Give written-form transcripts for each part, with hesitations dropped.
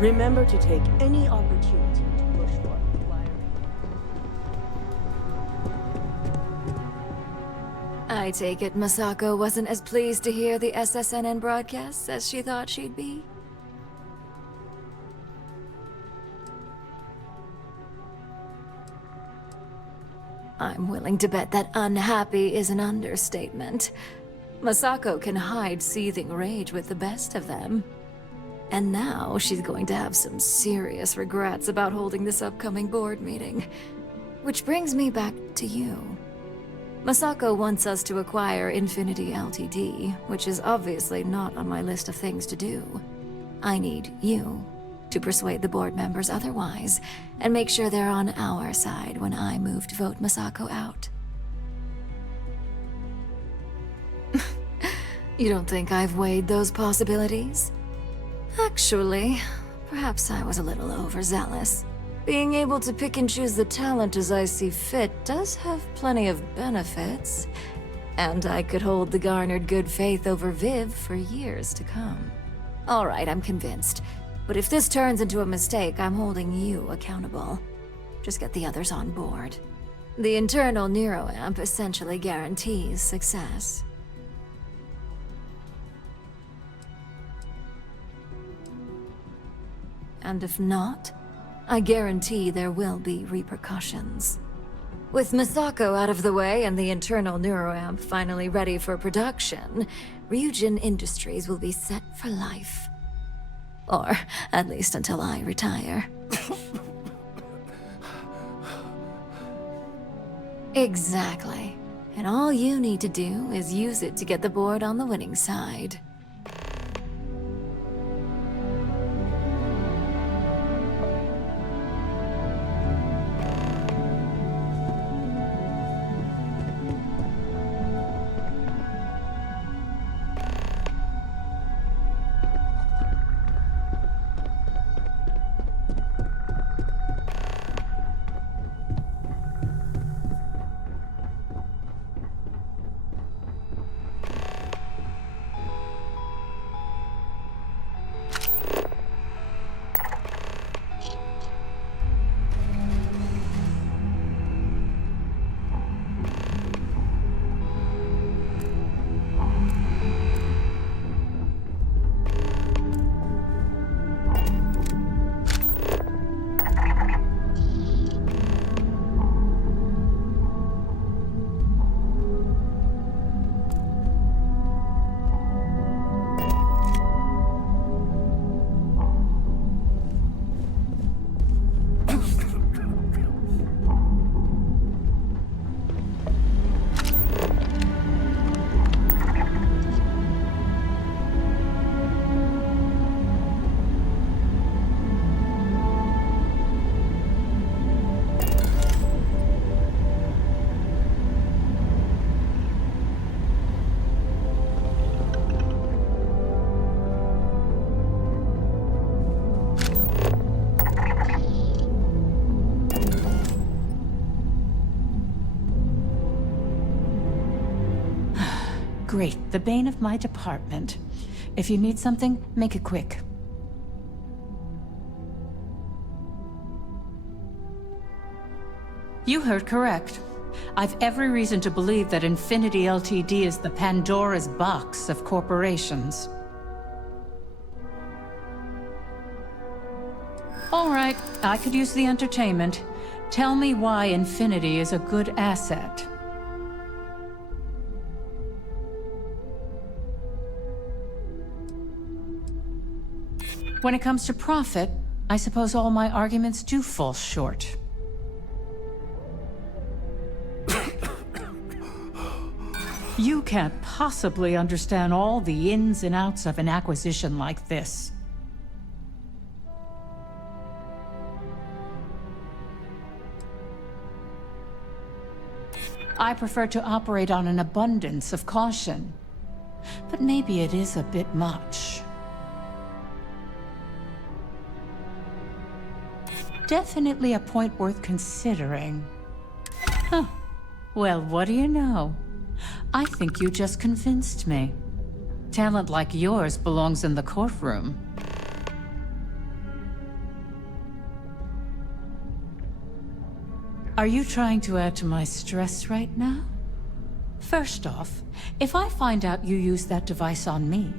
Remember to take any opportunity to push for acquiring. I take it Masako wasn't as pleased to hear the SSNN broadcasts as she thought she'd be? I'm willing to bet that unhappy is an understatement. Masako can hide seething rage with the best of them. And now she's going to have some serious regrets about holding this upcoming board meeting. Which brings me back to you. Masako wants us to acquire Infinity LTD, which is obviously not on my list of things to do. I need you to persuade the board members otherwise, and make sure they're on our side when I move to vote Masako out. You don't think I've weighed those possibilities? Actually, perhaps I was a little overzealous. Being able to pick and choose the talent as I see fit does have plenty of benefits, and I could hold the garnered good faith over Viv for years to come. All right, I'm convinced. But if this turns into a mistake, I'm holding you accountable. Just get the others on board. The Internal Neuroamp essentially guarantees success. And if not, I guarantee there will be repercussions. With Masako out of the way and the Internal Neuroamp finally ready for production, Ryujin Industries will be set for life. Or at least until I retire. Exactly. And all you need to do is use it to get the board on the winning side. Great, the bane of my department. If you need something, make it quick. You heard correct. I've every reason to believe that Infinity LTD is the Pandora's box of corporations. All right, I could use the entertainment. Tell me why Infinity is a good asset. When it comes to profit, I suppose all my arguments do fall short. You can't possibly understand all the ins and outs of an acquisition like this. I prefer to operate on an abundance of caution. But maybe it is a bit much. Definitely a point worth considering. Huh. Well, what do you know? I think you just convinced me. Talent like yours belongs in the courtroom. Are you trying to add to my stress right now? First off, if I find out you used that device on me,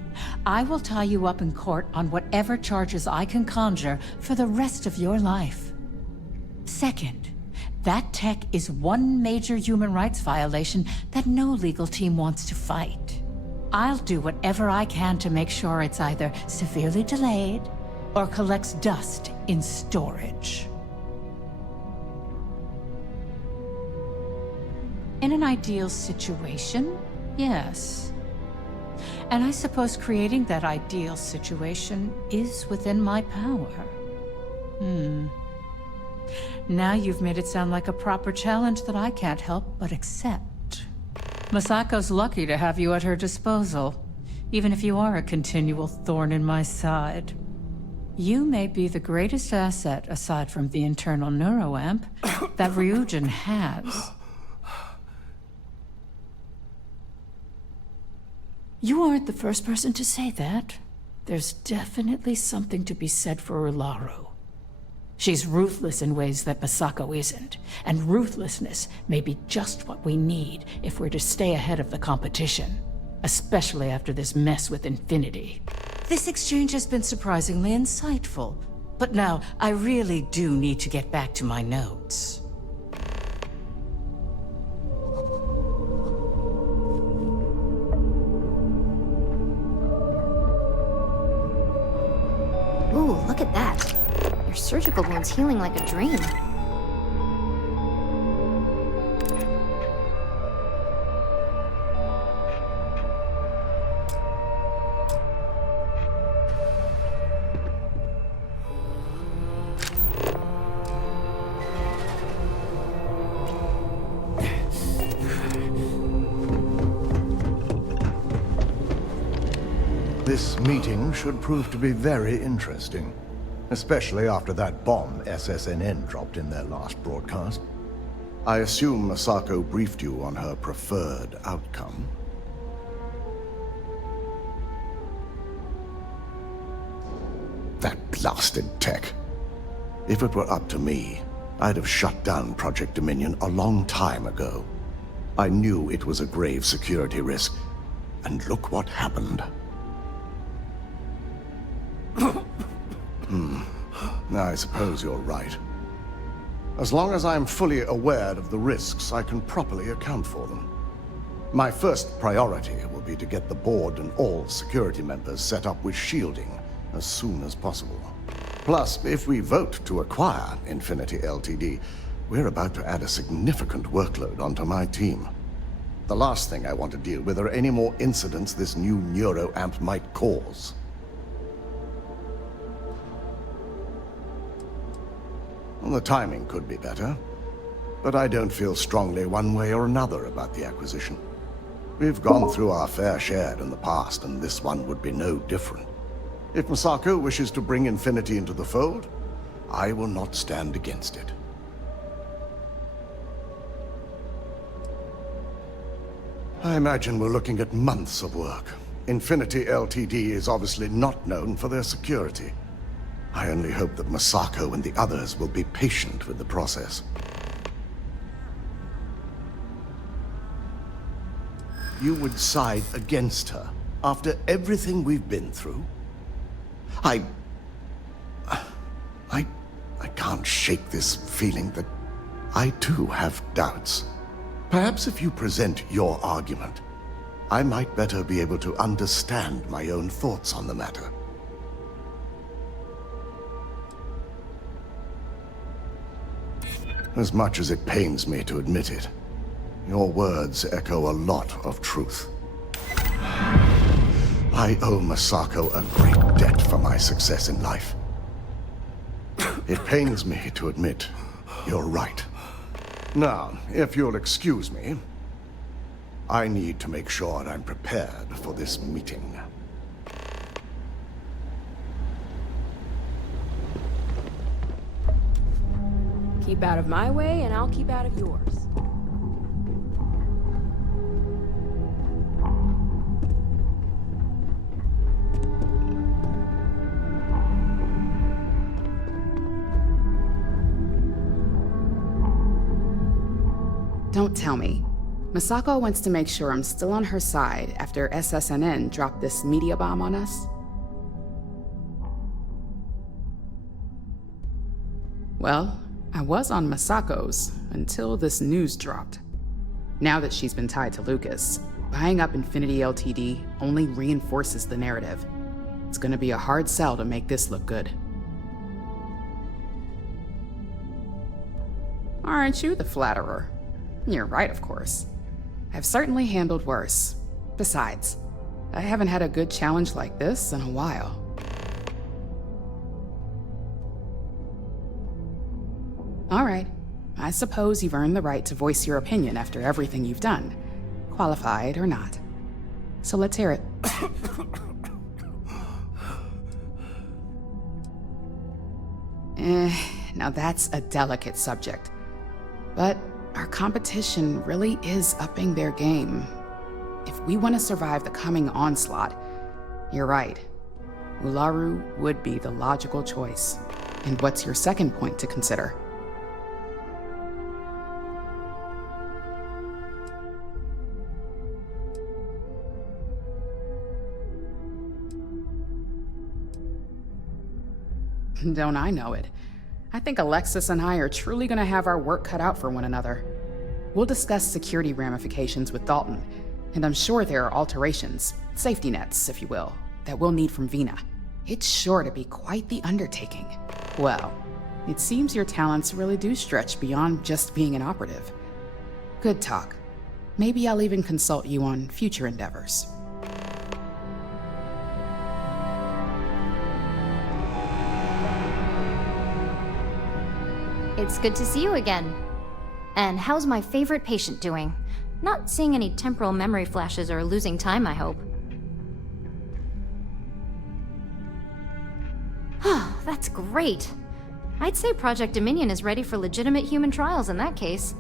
I will tie you up in court on whatever charges I can conjure for the rest of your life. Second, that tech is one major human rights violation that no legal team wants to fight. I'll do whatever I can to make sure it's either severely delayed or collects dust in storage. In an ideal situation, yes. And I suppose creating that ideal situation is within my power. Now you've made it sound like a proper challenge that I can't help but accept. Masako's lucky to have you at her disposal, even if you are a continual thorn in my side. You may be the greatest asset, aside from the internal neuroamp, that Ryujin has. You aren't the first person to say that. There's definitely something to be said for Ularu. She's ruthless in ways that Masako isn't, and ruthlessness may be just what we need if we're to stay ahead of the competition, especially after this mess with Infinity. This exchange has been surprisingly insightful, but now I really do need to get back to my notes. Ooh, look at that. Your surgical wound's healing like a dream. This meeting should prove to be very interesting, especially after that bomb SSNN dropped in their last broadcast. I assume Masako briefed you on her preferred outcome. That blasted tech. If it were up to me, I'd have shut down Project Dominion a long time ago. I knew it was a grave security risk, and look what happened. I suppose you're right. As long as I'm fully aware of the risks, I can properly account for them. My first priority will be to get the board and all security members set up with shielding as soon as possible. Plus, if we vote to acquire Infinity LTD, we're about to add a significant workload onto my team. The last thing I want to deal with are any more incidents this new neuroamp might cause. Well, the timing could be better, but I don't feel strongly one way or another about the acquisition. We've gone through our fair share in the past, and this one would be no different. If Masako wishes to bring Infinity into the fold, I will not stand against it. I imagine we're looking at months of work. Infinity LTD is obviously not known for their security. I only hope that Masako and the others will be patient with the process. You would side against her after everything we've been through? I can't shake this feeling that I too have doubts. Perhaps if you present your argument, I might better be able to understand my own thoughts on the matter. As much as it pains me to admit it, your words echo a lot of truth. I owe Masako a great debt for my success in life. It pains me to admit you're right. Now, if you'll excuse me, I need to make sure I'm prepared for this meeting. Keep out of my way, and I'll keep out of yours. Don't tell me. Masako wants to make sure I'm still on her side after SSNN dropped this media bomb on us? Well, I was on Masako's until this news dropped. Now that she's been tied to Lucas, buying up Infinity LTD only reinforces the narrative. It's gonna be a hard sell to make this look good. Aren't you the flatterer? You're right, of course. I've certainly handled worse. Besides, I haven't had a good challenge like this in a while. All right. I suppose you've earned the right to voice your opinion after everything you've done, qualified or not. So let's hear it. Now that's a delicate subject. But our competition really is upping their game. If we want to survive the coming onslaught, you're right. Ularu would be the logical choice. And what's your second point to consider? Don't I know it? I think Alexis and I are truly gonna have our work cut out for one another. We'll discuss security ramifications with Dalton, and I'm sure there are alterations, safety nets, if you will, that we'll need from Vina. It's sure to be quite the undertaking. Well, it seems your talents really do stretch beyond just being an operative. Good talk. Maybe I'll even consult you on future endeavors. It's good to see you again. And how's my favorite patient doing? Not seeing any temporal memory flashes or losing time, I hope. That's great. I'd say Project Dominion is ready for legitimate human trials in that case.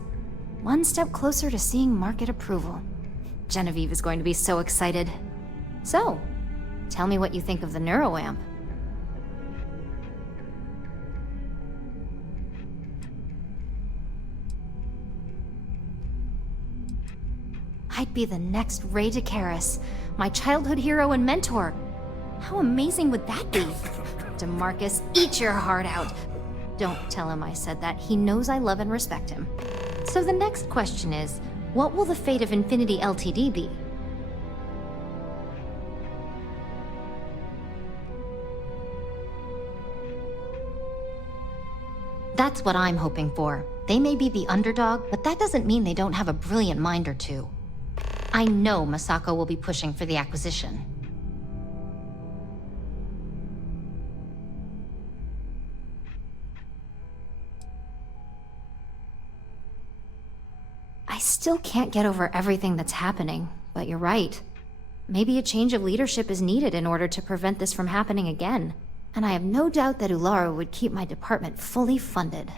One step closer to seeing market approval. Genevieve is going to be so excited. So, tell me what you think of the Neuroamp. I'd be the next Ray DeCaris, my childhood hero and mentor. How amazing would that be? DeMarcus, eat your heart out. Don't tell him I said that. He knows I love and respect him. So the next question is, what will the fate of Infinity LTD be? That's what I'm hoping for. They may be the underdog, but that doesn't mean they don't have a brilliant mind or two. I know Masako will be pushing for the acquisition. I still can't get over everything that's happening, but you're right. Maybe a change of leadership is needed in order to prevent this from happening again. And I have no doubt that Ularu would keep my department fully funded.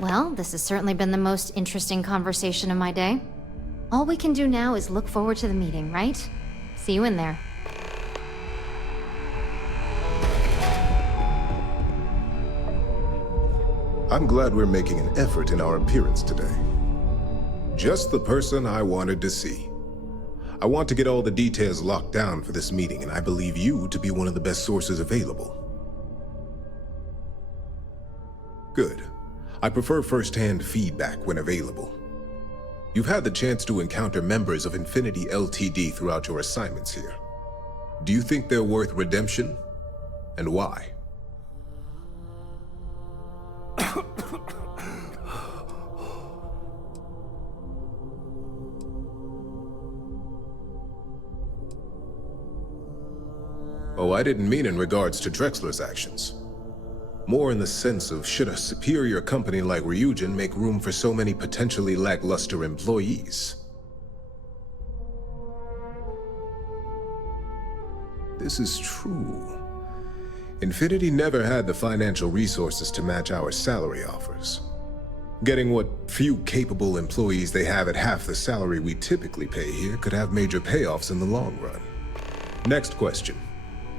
Well, this has certainly been the most interesting conversation of my day. All we can do now is look forward to the meeting, right? See you in there. I'm glad we're making an effort in our appearance today. Just the person I wanted to see. I want to get all the details locked down for this meeting, and I believe you to be one of the best sources available. Good. I prefer first-hand feedback when available. You've had the chance to encounter members of Infinity LTD throughout your assignments here. Do you think they're worth redemption? And why? Oh, I didn't mean in regards to Drexler's actions. More in the sense of, should a superior company like Ryujin make room for so many potentially lackluster employees? This is true. Infinity never had the financial resources to match our salary offers. Getting what few capable employees they have at half the salary we typically pay here could have major payoffs in the long run. Next question.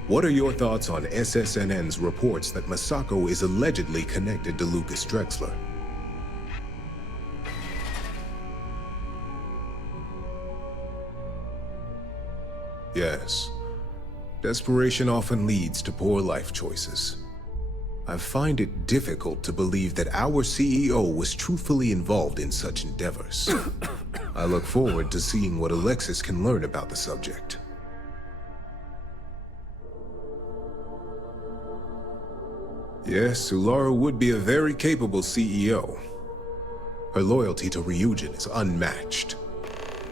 What are your thoughts on SSNN's reports that Masako is allegedly connected to Lucas Drexler? Yes. Desperation often leads to poor life choices. I find it difficult to believe that our CEO was truthfully involved in such endeavors. I look forward to seeing what Alexis can learn about the subject. Yes, Ularu would be a very capable CEO. Her loyalty to Ryujin is unmatched.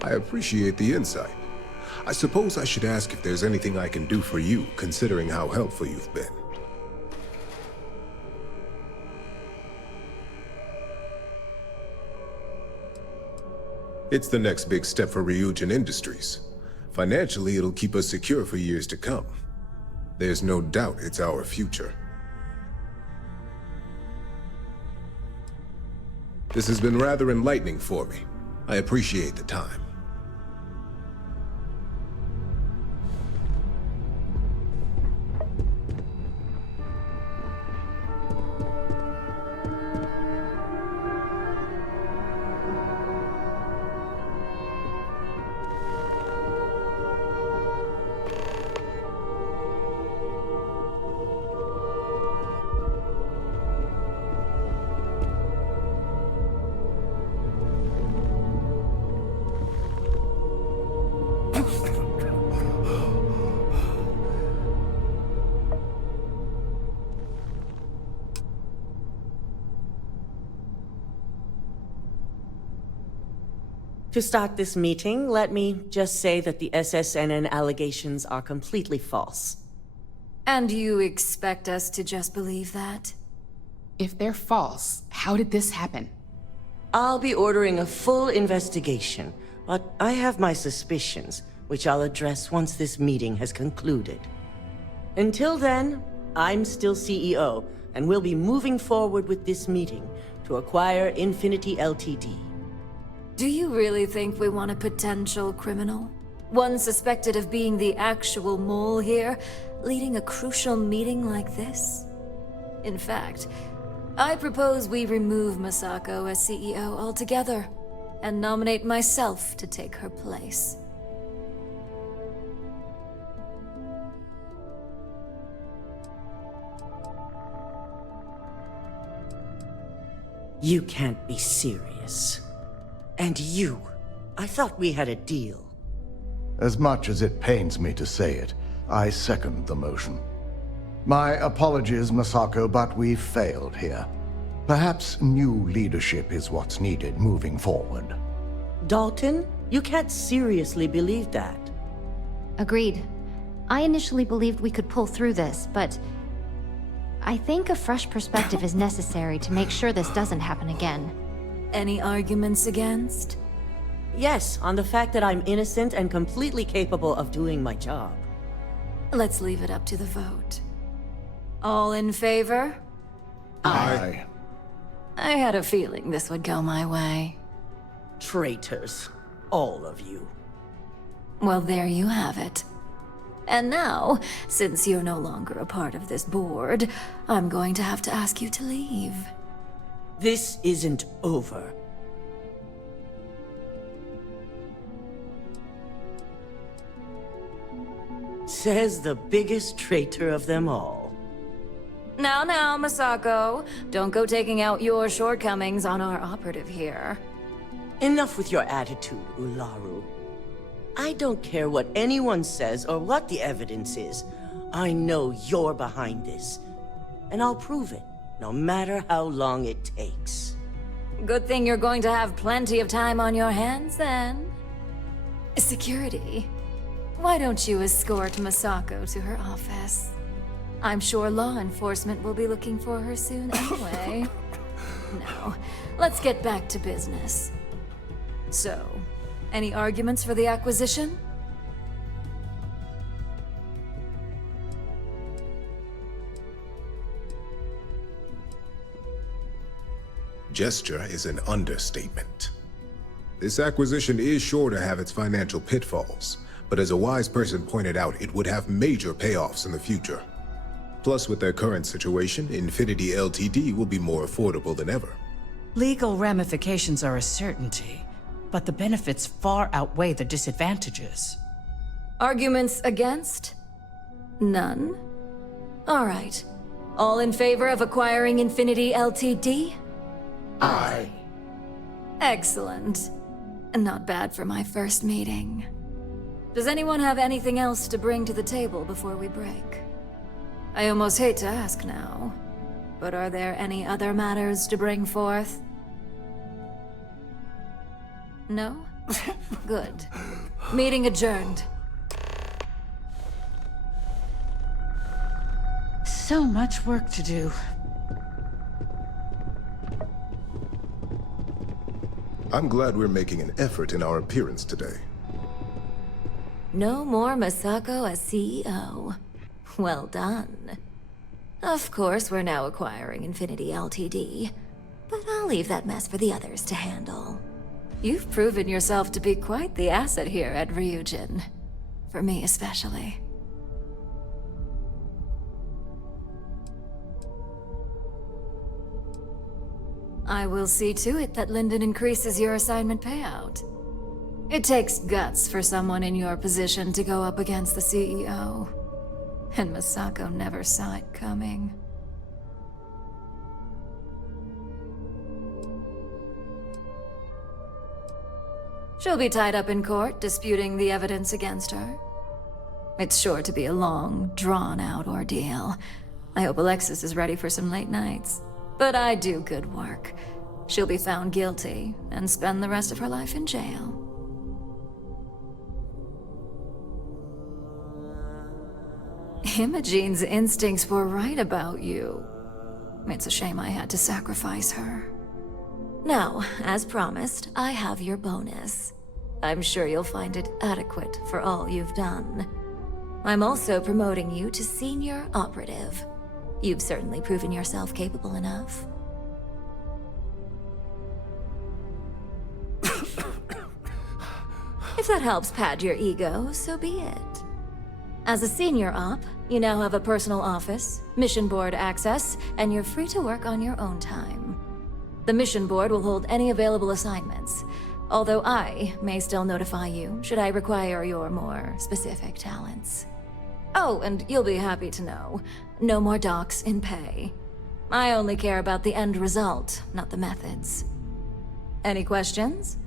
I appreciate the insight. I suppose I should ask if there's anything I can do for you, considering how helpful you've been. It's the next big step for Ryujin Industries. Financially, it'll keep us secure for years to come. There's no doubt it's our future. This has been rather enlightening for me. I appreciate the time. To start this meeting, let me just say that the SSNN allegations are completely false. And you expect us to just believe that? If they're false, how did this happen? I'll be ordering a full investigation, but I have my suspicions, which I'll address once this meeting has concluded. Until then, I'm still CEO, and we'll be moving forward with this meeting to acquire Infinity LTD. Do you really think we want a potential criminal? One suspected of being the actual mole here, leading a crucial meeting like this? In fact, I propose we remove Masako as CEO altogether, and nominate myself to take her place. You can't be serious. And you, I thought we had a deal. As much as it pains me to say it, I second the motion. My apologies, Masako, but we've failed here. Perhaps new leadership is what's needed moving forward. Dalton, you can't seriously believe that. Agreed. I initially believed we could pull through this, but I think a fresh perspective is necessary to make sure this doesn't happen again. Any arguments against? Yes, on the fact that I'm innocent and completely capable of doing my job. Let's leave it up to the vote. All in favor? Aye. I had a feeling this would go my way. Traitors. All of you. Well, there you have it. And now, since you're no longer a part of this board, I'm going to have to ask you to leave. This isn't over. Says the biggest traitor of them all. Now, Masako. Don't go taking out your shortcomings on our operative here. Enough with your attitude, Ularu. I don't care what anyone says or what the evidence is. I know you're behind this. And I'll prove it, no matter how long it takes. Good thing you're going to have plenty of time on your hands, then. Security. Why don't you escort Masako to her office? I'm sure law enforcement will be looking for her soon anyway. Now, let's get back to business. So, any arguments for the acquisition? Gesture is an understatement. This acquisition is sure to have its financial pitfalls, but as a wise person pointed out, it would have major payoffs in the future. Plus, with their current situation, Infinity LTD will be more affordable than ever. Legal ramifications are a certainty, but the benefits far outweigh the disadvantages. Arguments against? None? Alright. All in favor of acquiring Infinity LTD? Aye. Excellent. Not bad for my first meeting. Does anyone have anything else to bring to the table before we break? I almost hate to ask now, but are there any other matters to bring forth? No? Good. Meeting adjourned. So much work to do. I'm glad we're making an effort in our appearance today. No more Masako as CEO. Well done. Of course, we're now acquiring Infinity LTD, but I'll leave that mess for the others to handle. You've proven yourself to be quite the asset here at Ryujin. For me especially. I will see to it that Linden increases your assignment payout. It takes guts for someone in your position to go up against the CEO. And Masako never saw it coming. She'll be tied up in court, disputing the evidence against her. It's sure to be a long, drawn-out ordeal. I hope Alexis is ready for some late nights. But I do good work. She'll be found guilty and spend the rest of her life in jail. Imogene's instincts were right about you. It's a shame I had to sacrifice her. Now, as promised, I have your bonus. I'm sure you'll find it adequate for all you've done. I'm also promoting you to senior operative. You've certainly proven yourself capable enough. If that helps pad your ego, so be it. As a senior op, you now have a personal office, mission board access, and you're free to work on your own time. The mission board will hold any available assignments, although I may still notify you should I require your more specific talents. Oh, and you'll be happy to know, no more docks in pay. I only care about the end result, not the methods. Any questions?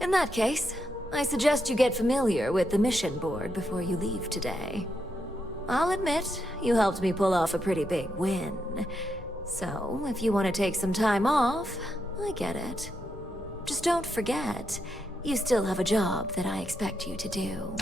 In that case, I suggest you get familiar with the mission board before you leave today. I'll admit, you helped me pull off a pretty big win. So, if you want to take some time off, I get it. Just don't forget, you still have a job that I expect you to do.